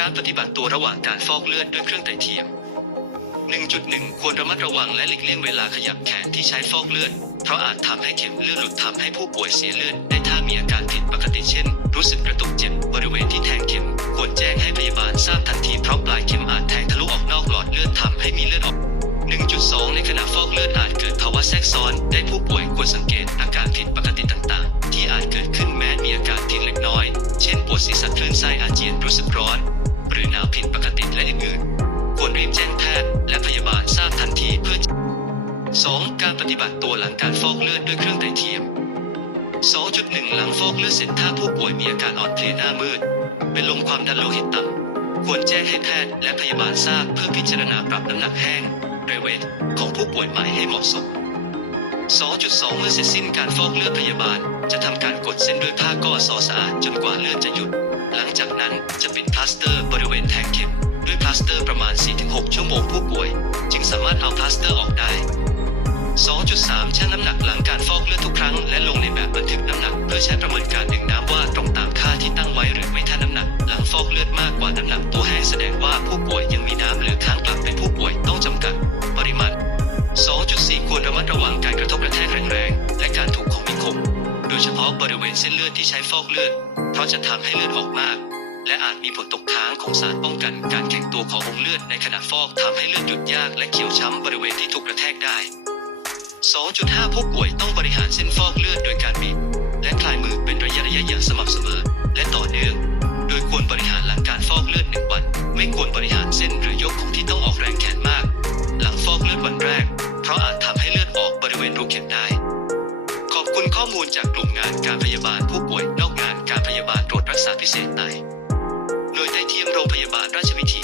การปฏิบัติตัวระหว่างการฟอกเลือดด้วยเครื่องไตเทียม 1.1 ควรระมัดระวังและหลีกเลี่ยงเวลาขยับแขนที่ใช้ฟอกเลือด เพราะอาจทำให้เข็มเลือดหลุดทำให้ผู้ป่วยเสียเลือดได้ถ้ามีอาการผิดปกติเช่น รู้สึกกระตุกเจ็บบริเวณที่แทงเข็ม ควรแจ้งให้พยาบาลทราบทันทีเพราะปลายเข็มอาจแทงทะลุออกนอกหลอดเลือดทำให้มีเลือดออก 1.2 ในขณะฟอกเลือดอาจเกิดภาวะแทรกซ้อน ได้ผู้ป่วยควรสังเกตอาการผิดปกติต่างๆ ที่อาจเกิดขึ้นแม้มีอาการเพียงเล็กน้อย เช่นปวดศีรษะคลื่นไส้อาเจียนรู้สึกร้อน รือหนาวผิดปกติและอื่นๆควรรีบแจ้งแพทย์และพยาบาลทราบทันทีเพื่อ 2. การปฏิบัติตัวหลังการฟอกเลือดด้วยเครื่องไตเทียม 2.1 หลังฟอกเลือดเสร็จถ้าผู้ป่วยมีอาการอ่อนเพลียหน้ามืด เป็นลมความดันโลหิตต่ำควรแจ้งให้แพทย์และพยาบาลทราบเพื่อพิจารณาปรับน้ำหนักแห้งเรเวทของผู้ป่วยใหม่ให้เหมาะสม 2.2 เมื่อเสร็จสิ้นการฟอกเลือดพยาบาล จะทำการกดเส้นด้วยผ้าก๊อซอสะอาดจนกว่าเลือดจะหยุด หลังจากนั้นจะปิดพลาสเตอร์ ลาสเตอร์ประมาณ 4-6 ชั่วโมงผู้ป่วย จึงสามารถเอาพลาสเตอร์ออกได้ 2.3 ชั่งน้ำหนักหลังการฟอกเลือดทุกครั้ง และลงในแบบบันทึกน้ำหนักเพื่อใช้ประเมินการดื่มน้ำว่าตรงตามค่าที่ตั้งไว้หรือไม่ถ้าน้ำหนัก หลังฟอกเลือดมากกว่าน้ำหนักตัวแห้งแสดงว่าผู้ป่วยยังมีน้ำเหลือค้างกลับเป็นผู้ป่วยต้องจำกัด ปริมาณ 2.4 ควรระมัดระวังการกระทบกระแทกแรงๆและการถูกของมีคม โดยเฉพาะบริเวณเส้นเลือดที่ใช้ฟอกเลือดเพราะจะทำให้เลือดออกมาก และอาจมีผลตกค้างของสารป้องกัน การแข็งตัวขององค์เลือดในขณะฟอกทำให้เลือดหยุดยากและเขียวช้ำบริเวณที่ถูกกระแทกได้ 2.5 ผู้ป่วยต้องบริหารเส้นฟอกเลือดโดยการบีบและคลายมือเป็นระยะระยะอย่างสม่ำเสมอ และต่อเนื่อง โดยควรบริหารหลังการฟอกเลือดหนึ่งวัน ไม่ควรบริหารเส้นหรือยกของที่ต้องออกแรงแขนมาก หลังฟอกเลือดวันแรก เพราะอาจทำให้เลือดออกบริเวณรูเข็มได้ ขอบคุณข้อมูลจากกลุ่มงานการพยาบาลผู้ป่วยนอกงานการพยาบาลตรวจรักษาพิเศษไต เทียมโรงพยาบาลราชวิถี